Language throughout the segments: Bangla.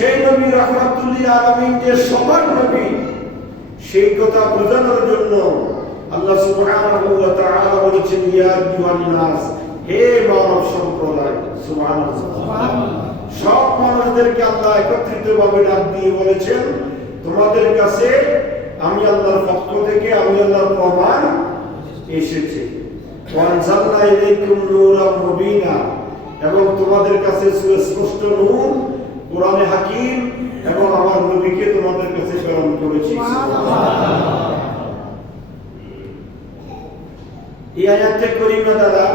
সেই নবী রাহমাতুল লিল আলামিন যে সবার নবী, সেই কথা বোঝানোর জন্য আল্লাহ সুবহানাহু ওয়া তাআলা বলেছেন, ইয়া আইয়ুহান নাস, হে মানব সম্প্রদায়। সুবহানাল্লাহ। সব মানুষদেরকে আল্লাহ একত্রিতভাবে ডাক দিয়ে বলেছেন, তোমাদের কাছে আমি আল্লাহর পক্ষ থেকে, আমি আল্লাহর প্রমাণ এসেছে। ওয়ানজালনা ইলাইকুম নূরাম মুবিনা, এবং তোমাদের কাছে সুস্পষ্ট নূর কোরআনে হাকিম এবং আমার নবীকে তোমাদের কাছে প্রেরণ করেছি। এই আয়াতে কারীমা দ্বারা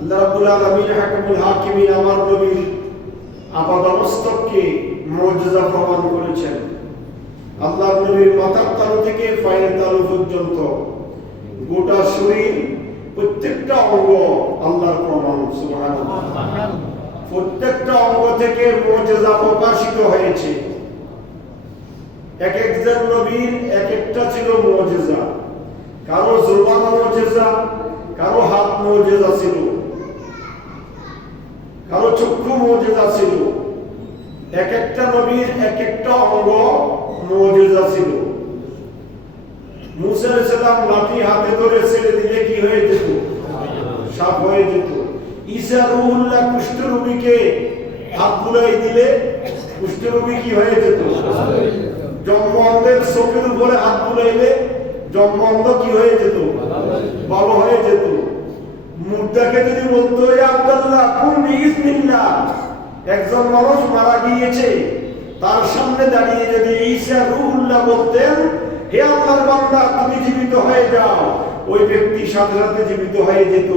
আল্লাহ রাব্বুল আলামিন হাকিমুল হাকিমিন আমার নবীর আপাদমস্তককে মুজিজা প্রমাণ করেছেন। আল্লাহর নবীর মাথার তালু থেকে পায়ের তালু পর্যন্ত গোটা শরীর, প্রত্যেকটা অঙ্গ আল্লাহর প্রমাণ। সুবহানাল্লাহ। প্রত্যেকটা অঙ্গ থেকে মুজিজা প্রকাশিত হয়েছে। এক একজন নবীর এক একটা ছিল মুজিজা। কারো জবান মুজিজা, কারো হাত মুজিজা ছিল, কারো চক্ষু মুজিজা ছিল। এক একটা নবীর এক একটা অঙ্গ মুজিজা ছিল। মুসা আলাইহিস সালাম লাঠি হাতে ধরে ছেড়ে দিলে কি হয়ে যেত? সাপ হয়ে যেত। ঈসা রূহুল্লাহ কুষ্ঠরোগীকে হাত বুলাই দিলে কুষ্ঠরোগী কি হয়ে যেত? জন্ম অন্ধের চোখের উপরে হাত বুলাইলে জন্ম অন্ধ কি হয়ে যেত? ভালো হয়ে যেত। মুর্দাকে যদি বলতো, ইয়া আব্দুল্লাহ কুম বিইজনিল্লাহ, একজন মানুষ মারা গিয়েছে, তার সামনে দাঁড়িয়ে যদি ঈসা রূহুল্লাহ বলতেন, হে আল্লাহর বান্দা তুমি জীবিত হয়ে যাও, ওই ব্যক্তি সাথে সাথে জীবিত হয়ে যেত।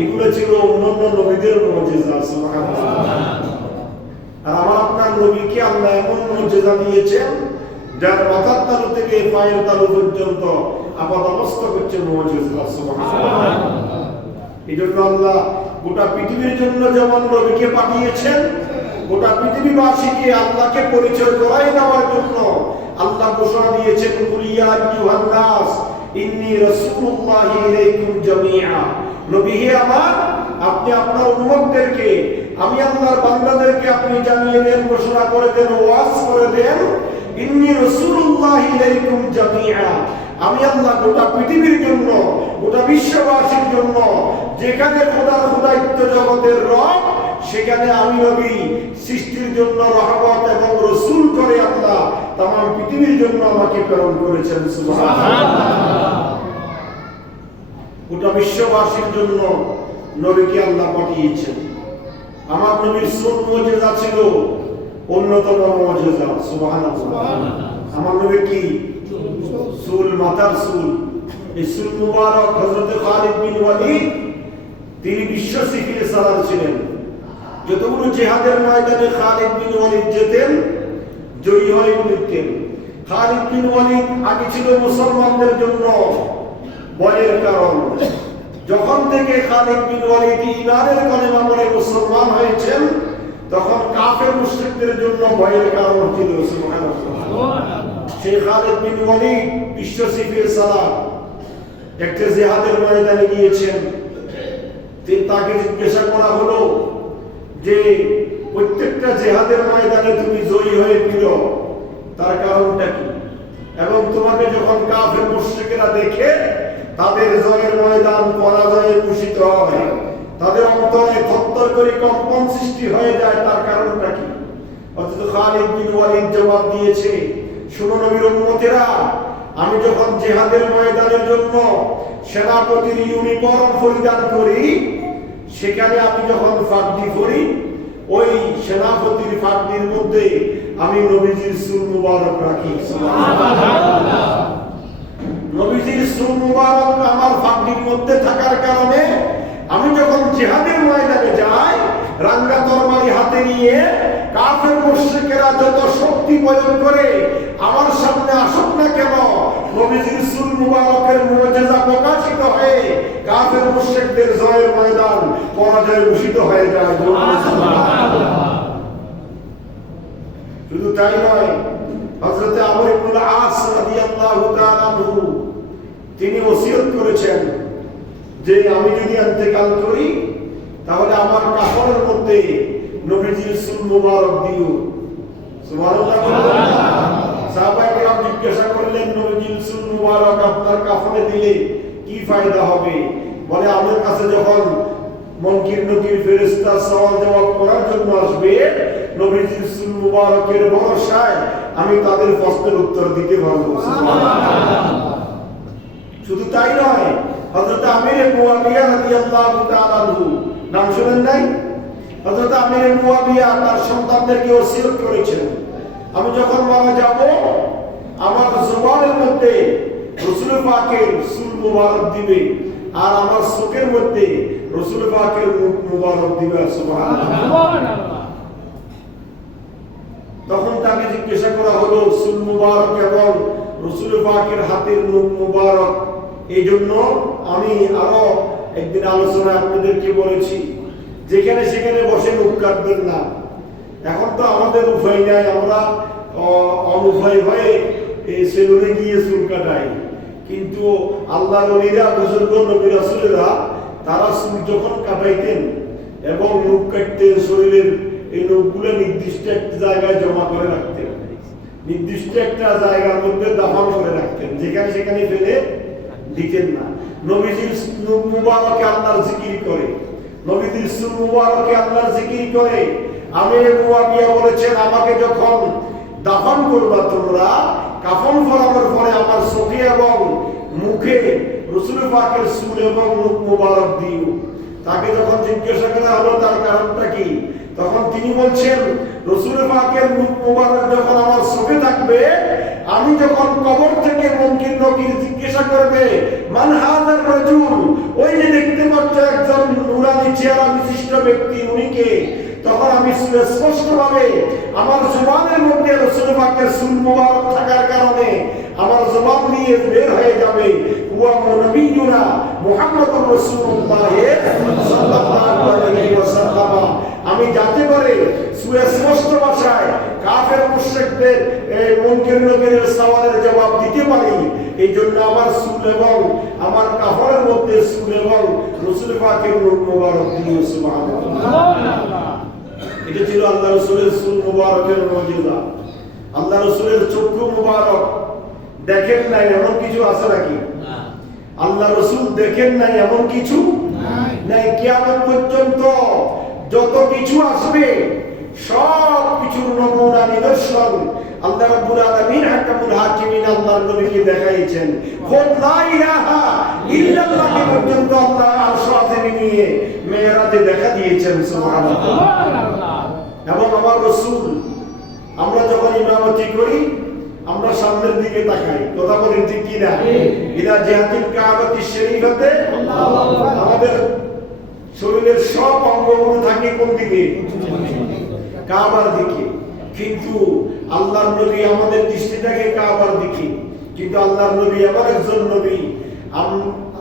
এগুলো ছিল অন্যান্য নবীদের মুজিজা। সুবহানাল্লাহ। আর আমার আপনার নবীকে আল্লাহ এমন মুজিজা দিয়েছেন, যার মাথার তালু থেকে পায়ের তালু পর্যন্ত আপাদমস্তক হচ্ছে মুজিজা। সুবহানাল্লাহ। এই জন্য আল্লাহ গোটা পৃথিবীর জন্য যেমন নবীকে পাঠিয়েছেন, গোটা পৃথিবীবাসীকে আল্লাহকে পরিচয় করাই দেওয়ার জন্য আল্লাহ ঘোষণা দিয়েছেন, কুল ইয়া আইয়ুহান নাস ইন্নী রাসূলুল্লাহি ইলাইকুম জামিআ। নবী হে আমার, আপনি আপনার উম্মতদেরকে, আমি আল্লাহর বান্দাদেরকে আপনি জানিয়ে দেন, ঘোষণা করে দেন, ওয়াজ করে দেন, ইন্নী রাসূলুল্লাহি ইলাইকুম জামিআ, আমি আল্লাহ গোটা পৃথিবীর জন্য, গোটা বিশ্ববাসীর জন্য, যেখানে খোদার খোদাইত্ব জগতের রব, সেখানে আমি নবী সৃষ্টির জন্য রহমত এবং রাসূল করে আল্লাহ तमाम পৃথিবীর জন্য আমাকে প্রেরণ করেছেন। সুবহানাল্লাহ। গোটা বিশ্ববাসীর জন্য নবীকে আল্লাহ পাঠিয়েছেন। আমার নবীর সুল মুজিজা ছিল অন্যতম মুজিজা। সুবহানাল্লাহ। আমার নবীর কি সুল, মাথার সুল। এই সুল মুবারক হযরত খালিদ বিন ওয়ালিদ, তিনি বিশ্ব সিফির সালার ছিলেন। যতগুলো জিহাদের ময়দানে খালিদ বিন ওয়ালিদ যেতেন, জয়ী হয়ে উঠতেন। খালিদ বিন ওয়ালিদ আগে ছিল মুসলমানদের জন্য ভয়ের কারণ। যখন থেকে খালিদ বিন ওয়ালিদ ঈমানের কালেমা পড়ে মুসলমান হয়েছেন, তখন কাফের মুশরিকদের জন্য ভয়ের কারণ ছিল। সুবহানাল্লাহ। সেই খালিদ বিন ওয়ালিদ বিশ্ব সিফির সালার একটা জিহাদের ময়দানে গিয়েছেন। তাকে জিজ্ঞাসা করা হলো যে প্রত্যেকটা জিহাদের ময়দানে তুমি জয়ী হয়ে ফিরো, তার কারণটা কি? এবং তোমাকে যখন কাফের মুশরিকরা দেখে তাদের জয়ের ময়দান পরাজয়ে ভূষিত হয়, তাদের অন্তরে থরথর করে কম্পন সৃষ্টি হয়ে যায়, তার কারণটা কি? অথচ খালিদ বিন ওয়ালিদ জবাব দিয়েছে, শুনো নবীর উম্মতেরা, আমি যখন জিহাদের ময়দানের জন্য সেনাপতির ইউনিফর্ম পরিধান করি, সেখানে আমি যখন ফাঁকদি করি, ওই সেনাপতির ফাঁকদির মধ্যে আমি নবীজির সুল মুবারক রাখি। সুবহানাল্লাহ। নবীজির সুল মুবারক আমার ফাঁকদির মধ্যে থাকার কারণে আমি যখন জিহাদের ময়দানে যাই, রাঙ্গা তরবারি হাতে নিয়ে কাফের মুশরিকেরা যত শক্তি প্রয়োগ করে আমার সামনে আসুক না কেন, নবীজির সুল মুবারকের মুজিজা প্রকাশিত হয়ে কাফের মুশরিকদের জয়ের ময়দান পরাজয়ে ভূষিত হয়ে যায়। শুধু তাই নয়, হযরত আমর ইবনে আস রাদিয়াল্লাহু তাআলা আনহু তিনি ওসিয়ত করেছেন যে আমি যদি ইন্তেকাল করি, তাহলে আমার কাফনের মধ্যে নবীজির সুল মুবারক দিও। সুবহানাল্লাহ। সাহাবায়ে কেরাম জিজ্ঞাসা করলেন, নবীজির চুল মুবারক আপনার কাফনে দিলে কি ফায়দা হবে? বলে, আমার কাছে যখন মুনকির নকির ফেরেশতা সওয়াল জবাব করার জন্য আসবে, নবীজির চুল মুবারকের ভরসায় আমি তাদের প্রশ্নের উত্তর দিতে পারবো। সুবহানাল্লাহ। শুধু তাই নয়, হযরত আমির মুয়াবিয়া রাদিয়াল্লাহু তাআলা আনহু নাম শুনেন নাই? হযরত আমির মুয়াবিয়া তার সন্তানদেরকে ওসিয়ত করেছেন, আমি যখন মারা যাব আমার জবানের মধ্যে রাসূল পাকের চুল মুবারক দিবে, আর আমার চোখের মধ্যে রাসূল পাকের মুখ মুবারক দিবে। সুবহানাল্লাহ। তখন তাকে জিজ্ঞাসা করা হলো, চুল মুবারক এবং রাসূল পাকের হাতের মুখ মুবারক, এই জন্য আমি আরো একদিন আলোচনায় আপনাদেরকে বলেছি, যেখানে সেখানে বসে মুখ কাটবেন না। এখন তো আমাদের উপায় নাই, আমরা অনুপায় হয়ে সেলুনে গিয়ে চুল কাটাই, কিন্তু আল্লাহর ওলিরা, বুজুর্গ নবী রাসূলেরা তারা চুল যখন কাটাইতেন এবং মুখ কাটতেন, শরীরের এই নখগুলো নির্দিষ্ট একটা জায়গায় জমা করে রাখতেন, নির্দিষ্ট একটা জায়গার মধ্যে দাফন করে রাখতেন, যেখানে সেখানে ফেলে দিতেন না। নবীজির মুখ মুবারকে আল্লাহর জিকির করে, নবীজির চুল মুবারকে আল্লাহর জিকির করে। আমির মুয়াবিয়া বলেছেন, আমাকে যখন দাফন করবা তোমরা, কাফন পরানোর পরে আমার চোখে এবং মুখে রাসূল পাকের চুল এবং মুখ মুবারক দিও। তাকে যখন জিজ্ঞাসা করা হলো তার কারণটা কি, তখন তিনি বলছেন, রাসূল পাকের মুখ মুবারক যখন আমার চোখে থাকবে, আমি যখন কবর থেকে মুনকির নকির জিজ্ঞাসা করবে, মান হাযার রাজুল, ওই যে দেখতে পাচ্ছ একজন নুরানি চেহারা বিশিষ্ট ব্যক্তি, উনি কে? তখন আমি স্পষ্টভাবে আমার জবানের মধ্যে রাসূল পাকের চুল মুবারক থাকার কারণে আমার জবান দিয়ে বের হয়ে যাবে, হুয়া নবিয়ুনা মুহাম্মাদুর রাসূলুল্লাহ সাল্লাল্লাহু আলাইহি ওয়াসাল্লাম। আমি যাতে করে সুস্পষ্ট ভাষায় কাফের মুশরিকদের মুনকির নকিরের সওয়ালের জবাব দিতে পারি, এই জন্য আমার চুল এবং আমার কাফনের মধ্যে চুল এবং রাসূল পাকের মুখ মুবারক দিও। সুবহানাল্লাহ। এটা ছিল আল্লাহ রাসূলের চুল মুবারকের মুজিজা। আল্লাহ রাসূলের চক্ষু মুবারক দেখেন নাই এমন কিছু আছে নাকি? আল্লাহ রাসূল দেখেন নাই এমন কিছু নাই। কিয়ামত পর্যন্ত যত কিছু আসবে সব কিছুর নমুনা নিদর্শন আল্লাহ রাব্বুল আলামিন হাকামুল হাকিমিন আল্লাহর নবীকে দেখাইছেন। খোদ লা ইলাহা ইল্লাল্লাহ পর্যন্ত আল্লাহ আরশ আজিমে নিয়ে মেরাজে দেখা দিয়েছেন। সুবহানাল্লাহ। এবং আমার রাসূল, আমরা যখন ইমামতি করি আমরা সামনের দিকে তাকাই, কথা বলেন ঠিক কি না? ইলা জিহাতিল কাবাতিশ শরীফাতে আমাদের শরীরের সব অঙ্গগুলো থাকে কোন দিকে? কাবার দিকে। কিন্তু আল্লাহর নবী, আমাদের দৃষ্টি থাকে কাবার দিকে, কিন্তু আল্লাহর নবী এমন একজন নবী,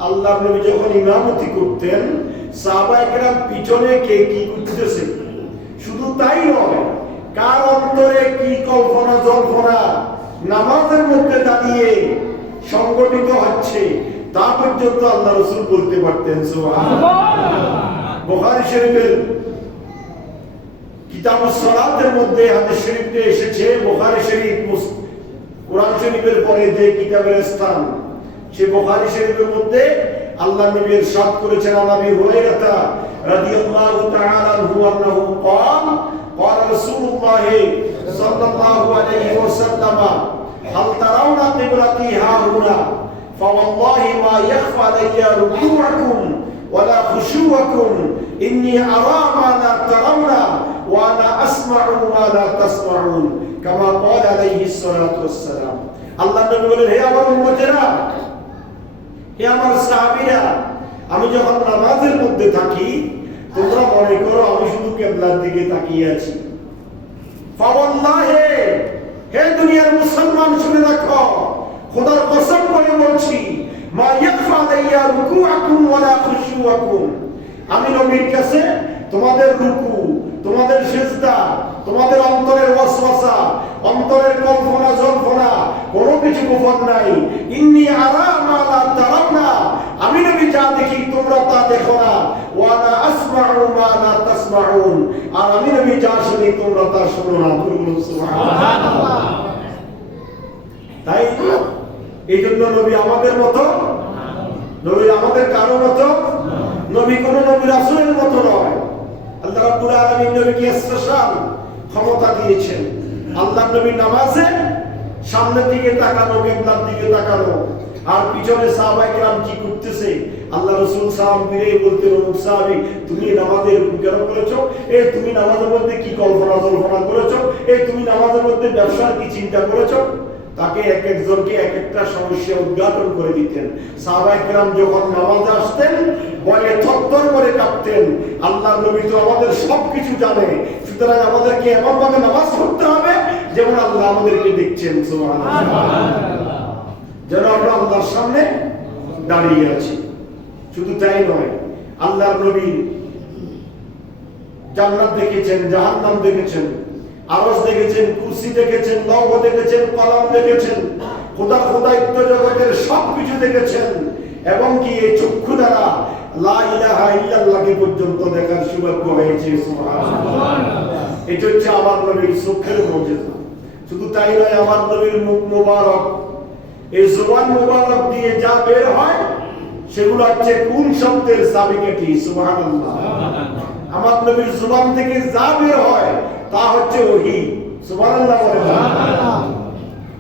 আল্লাহর নবী যখন ইমামতি করতেন সাহাবায়ে কেরাম পিছনে কে কি করতেছে শুধু তাই নয়, কার অন্তরে কি কল্পনা জল্পনা নামাজের মধ্যে দাঁড়িয়ে সংগঠিত হচ্ছে তা পর্যন্ত আল্লাহ রাসূল বলতে পারতেন। সুবহানাল্লাহ। বুখারী শরীফের কিতাবুস সালাতের মধ্যে হাদিস শরীফে এসেছে, বুখারী শরীফ কোরআন শরীফের পরে যে কিতাবের স্থান, সে বুখারী শরীফের মধ্যে আল্লাহ নবী ইরশাদ করেছেন, নবী হুরায়রা রাদিয়াল্লাহু তাআলা আনহু আন্নাহু قال قال رسول الله صلى الله عليه وسلم هل ترون قبلتي ها هنا فوالله ما يخفى علي ركوعكم ولا خشوعكم إني أرى ما لا ترون وأنا أسمع ما لا تسمعون كما قال عليه الصلاة والسلام। আল্লাহ নবী বলেন, হে আমার উম্মতেরা, হে আমার সাহাবীরা, আমি যখন নামাজের মধ্যে থাকি তোমরা মনে করো আমি শুধু কিবলার দিকে তাকিয়ে আছি। ফাওয়াল্লাহি, হে দুনিয়ার মুসলমান শুনে রাখো, খোদার কসম করে বলছি, মা ইয়াখফা আলাইয়া রুকুআকুম ওয়ালা খুশুআকুম, আমি নবীর কাছে তোমাদের রুকু, তোমাদের সিজদা, তোমাদের অন্তরের ওয়াসওয়াসা, অন্তরের কল্পনা জল্পনা কোনো কিছু গোপন নাই। ইন্নী আরা মা লা তারাউনা, আমি নবী যা দেখি তোমরা তা দেখো না, ওয়া আনা আসমাউ মা লা তাসমাউন, আর আমি নবী যা শুনি তোমরা তা শোনো না। সুবহানাল্লাহ। তাই এই জন্য নবী আমাদের মতো, নবী আমাদের কারো মতো, নবী কোন নবী রাসূলের মতো নয়। আল্লাহ রাব্বুল আলামিন নবীকে স্পেশাল ক্ষমতা দিয়েছেন। আল্লাহ নবী নামাজে সামনের দিকে তাকানো, কিবলার দিকে তাকানো, আর পিছনে সাহাবায়ে কেরাম কি করতেছে আল্লাহ রাসূল সাল্লাল্লাহু আলাইহি ওয়াসাল্লাম বলতেন, ও সাহাবী তুমি নামাজে রুকু কেন করেছো? এই তুমি নামাজের মধ্যে কি কল্পনা করেছো? এই তুমি নামাজের মধ্যে ব্যবসার কি চিন্তা করেছো? তাকে এক একজনকে এক একটা সমস্যা উদ্ঘাটন করে দিতেন। সাহাবায়ে কেরাম যখন নামাজে আসতেন ভয়ে থরথর করে কাঁপতেন। আল্লাহর নবী তো আমাদের সবকিছু জানে, সুতরাং আমাদেরকে এমন ভাবে নামাজ পড়তে হবে যেমন আল্লাহ আমাদেরকে দেখছেন। সুবহানাল্লাহ। যেন আমরা আল্লাহর সামনে দাঁড়িয়ে আছি। শুধু তাই নয়, আল্লাহর নবী জান্নাত দেখেছেন, জাহান্নাম দেখেছেন, আরশ দেখেছেন, কুরসি দেখেছেন, লৌহ দেখেছেন, কলম দেখেছেন, খোদার খোদায়িত্ব জগতের সবকিছু দেখেছেন, এবং কি এই চক্ষু দ্বারা লা ইলাহা ইল্লাল্লাহকে পর্যন্ত দেখার সৌভাগ্য হয়েছে। সুবহানাল্লাহ। এটা হচ্ছে আমার নবীর চোখের মুজিজা। শুধু তাই নয়, আমার নবীর মুখ মুবারক, এই জবান মুবারক দিয়ে যা বের হয় সেগুলো হচ্ছে কোন শব্দের চাবিকাঠি। সুবহানাল্লাহ। আমার নবীর জবান থেকে যা বের হয় তা হচ্ছে ওহী। সুবহানাল্লাহ।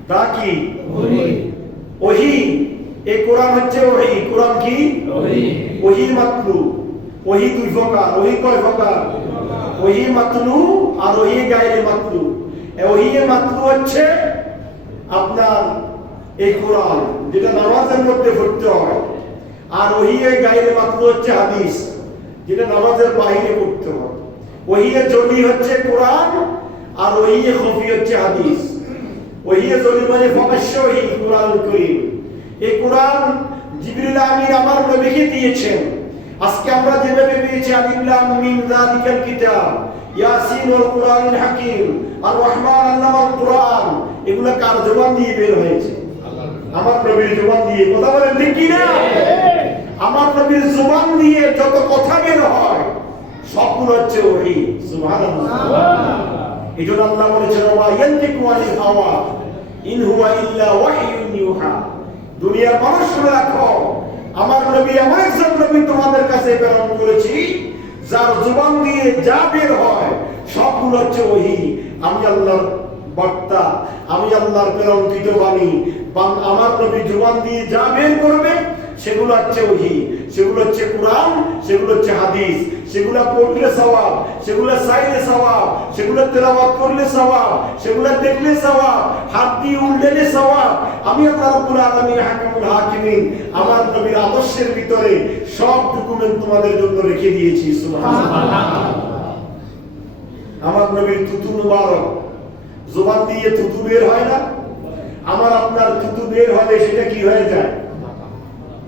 তা কি? ওহী। এই কোরআন হচ্ছে ওহী। কোরআন কি? ওহী মাতলু। ওহী দুই প্রকার। ওহী কয় প্রকার? ওহী মাতলু আর ওহী গায়রে মাতলু। ওহী মাতলু হচ্ছে আপনার এই কোরআন, যেটা নামাজের মধ্যে পড়তে হয়, আর ওহী গায়রে মাতলু হচ্ছে হাদিস, যেটা নামাজের বাইরে পড়তে হয়। ওহী জলি হচ্ছে কোরআন, আর ওহী খফি হচ্ছে হাদিস। ওহী জলি মানে প্রকাশ্য ওহী, কোরআনুল কারীম। এই কোরআন জিবরিল আমিন আমার নবীকে দিয়েছেন। আজকে আমরা যেভাবে পেয়েছি আলিফ লাম মিম যালিকাল কিতাব, ইয়াসিন ওয়াল কুরআনিল হাকীম, আর রহমান আল্লামাল কুরআন, এগুলো কার জবান দিয়ে বের হয়েছে? আমার নবীর জবান দিয়ে। কথা বলেন ঠিক কি না? আমার নবীর জবান দিয়ে যত কথা বের হয় সবগুলো হচ্ছে ওহী। সুবহানাল্লাহ। এজন্য আল্লাহ বলেছেন, ওয়া ইয়ানতিকু আনিল হাওয়া ইন হুয়া ইল্লা ওয়াহয়ুন ইউহা। দুনিয়ার মানুষ শুনে রাখো, আমার নবী এমন একজন নবী তোমাদের কাছে প্রেরণ করেছি যার জবান দিয়ে যা বের হয় সবগুলো হচ্ছে ওহী। আমি আল্লাহর বার্তা, আমি আল্লাহর প্রেরণকৃত বাণী। আমার নবী জবান দিয়ে যা বের করবে সেগুলো হচ্ছে ওহী, সেগুলো হচ্ছে কোরআন, সেগুলো হচ্ছে হাদিস। সেগুলো পড়লে সওয়াব, সেগুলো চাইলে সওয়াব, সেগুলো তেলাওয়াত করলে সওয়াব, সেগুলো দেখলে সওয়াব, হাত দিয়ে উল্টালে সওয়াব। আমি আল্লাহ রাব্বুল আলামিন হাকিমুল হাকিমিন আমার নবীর আদর্শের ভিতরে সব ডকুমেন্ট তোমাদের জন্য রেখে দিয়েছি। সুবহানাল্লাহ। আমার নবীর থুতু মুবারক, জবান দিয়ে থুতু বের হয় না? আমার আপনার থুতু বের হলে সেটা কি হয়ে যায়?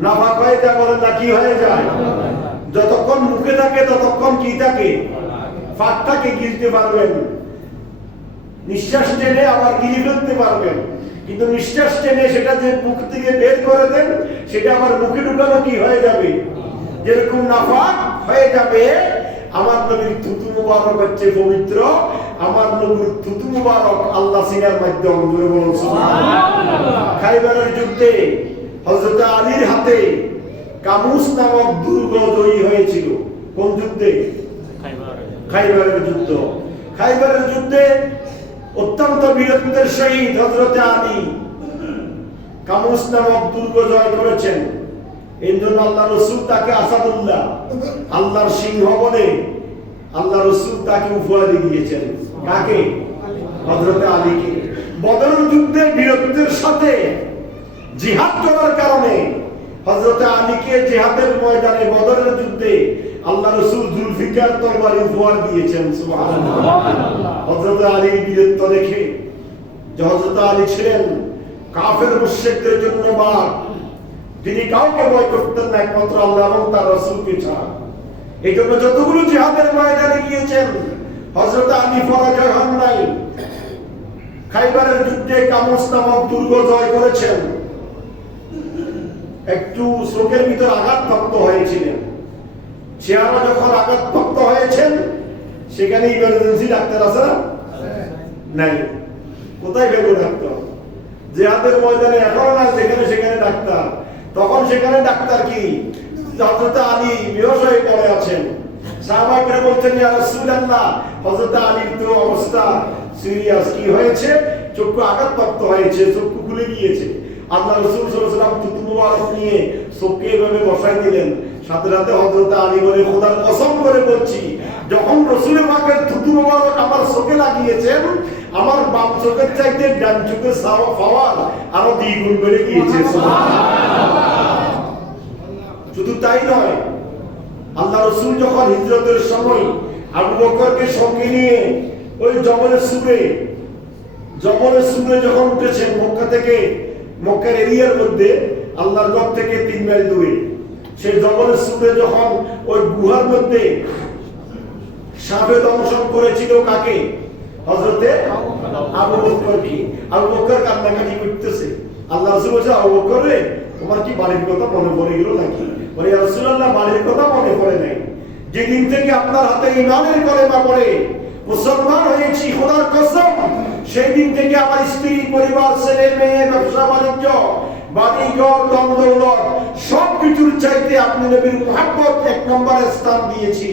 নাফাক হয়ে যায়। বলেন না, কি হয়ে যায়? যতক্ষণ মুখে থাকে ততক্ষণ কি থাকে? ফাঁকটাকে গিলতে পারবেন, নিঃশ্বাস টেনে আবার গিলে ফেলতে পারবেন। কিন্তু নিঃশ্বাস টেনে সেটা যে মুখ থেকে বের করে দেন সেটা আবার মুখে ঢুকানো কি হয়ে যাবে? যেরকম নাফাক হয়ে যাবে। আমার নবীর থুতু মুবারক হচ্ছে পবিত্র। আমার নবীর থুতু মুবারক আল্লাহ সিনার মাধ্যম। সুবহানাল্লাহ। খাইবারের যুদ্ধে হযরত আলীর হাতে কামুস নামক দুর্গ জয়ী হয়েছিল। কোন যুদ্ধে? খাইবারের যুদ্ধ। খাইবারের যুদ্ধে অত্যন্ত বীরত্বের সহিত হযরত আলী কামুস নামক দুর্গ জয় করেছেন। এই জন্য আল্লাহ রাসূল তাকে আসাদুল্লাহ, আল্লাহর সিংহ বলে আল্লাহ রাসূল তাকে উপহার দিয়েছেন। কাকে? হযরত আলীকে। বদরের যুদ্ধে বীরত্বের সাথে জিহাদ করার কারণে হযরত আলীকে জিহাদের ময়দানে বদরের যুদ্ধে আল্লাহ রাসূল জুলফিকার তরবারি উপহার দিয়েছেন। সুবহানাল্লাহ। হযরত আলীর বীরত্ব দেখে, যে হযরত আলী ছিলেন কাফের মুশরিকদের জন্য বাদ, তিনি কাউকে ভয় করতেন না একমাত্র আল্লাহ এবং তার রাসূলকে ছাড়া। এই জন্য যতগুলো জিহাদের ময়দানে গিয়েছেন হযরত আলী পরাজয় হন নাই। খাইবারের যুদ্ধে কামুস নামক দুর্গ জয় করেছেন। একটু চোখের ভিতর আঘাতপ্রাপ্ত হয়েছিলেন। চেহারা যখন আঘাতপ্রাপ্ত হয়েছেন, সেখানে ইমার্জেন্সি ডাক্তার আছে না? নাই। কোথায় গেল ডাক্তার? জিহাদের ময়দানে এখনো না, যেখানে সেখানে ডাক্তার। তখন সেখানে ডাক্তার কি? হযরত আলী বেহুশ হয়ে পড়ে আছেন। সাহাবায়ে বলছেন, ইয়া রাসূলুল্লাহ, হযরত আলীর তো অবস্থা সিরিয়াস, কি হয়েছে? চক্ষু আঘাতপ্রাপ্ত হয়েছে, চক্ষু খুলে গিয়েছে। আল্লাহ রাসূল সাল্লাল্লাহু আলাইহি ওয়াসাল্লাম থুতু মুবারক নিয়ে চোখে এভাবে বসাই দিলেন। সাথে সাথে হযরত আলী বলে, খোদার কসম করে বলছি, যখন রাসূল পাকের থুতু মুবারক আমার চোখে লাগিয়েছেন, আমার বাম চোখের চাইতে ডান চোখের পাওয়ার আরো দ্বিগুণ বেড়ে গিয়েছে। শুধু তাই নয়, আল্লাহ রাসূল যখন হিজরতের সময় আবু বকরকে সঙ্গে নিয়ে ওই জবলে সুরে যখন উঠেছেন, মক্কা থেকে, মক্কার এরিয়ার মধ্যে, আল্লাহর ঘর থেকে 3 মাইল দূরে, সেই জবলে সুরে যখন ওই গুহার মধ্যে সাপে দংশন করেছিল কাকে? হযরতে আবু বকরকে। আবু বকর কান্নাকাটি করতেছে। আল্লাহ রাসূল বলেছে, আবু বকর রে, তোমার কি বাড়ির কথা মনে পড়ে গেল নাকি? বলে, ইয়া রাসূলুল্লাহ, বাড়ির কথা মনে পড়ে নাই। যেদিন থেকে আপনার হাতে ঈমানের কলেমা পড়ে মুসলমান হয়েছি, খোদার কসম, সেই দিন থেকে আমার স্ত্রী, পরিবার, ছেলে মেয়ে, ব্যবসা বাণিজ্য, বাড়িঘর, দৌলত, সবকিছুর চাইতে আপনি নবীর মুহাব্বত 1 নম্বরে স্থান দিয়েছি।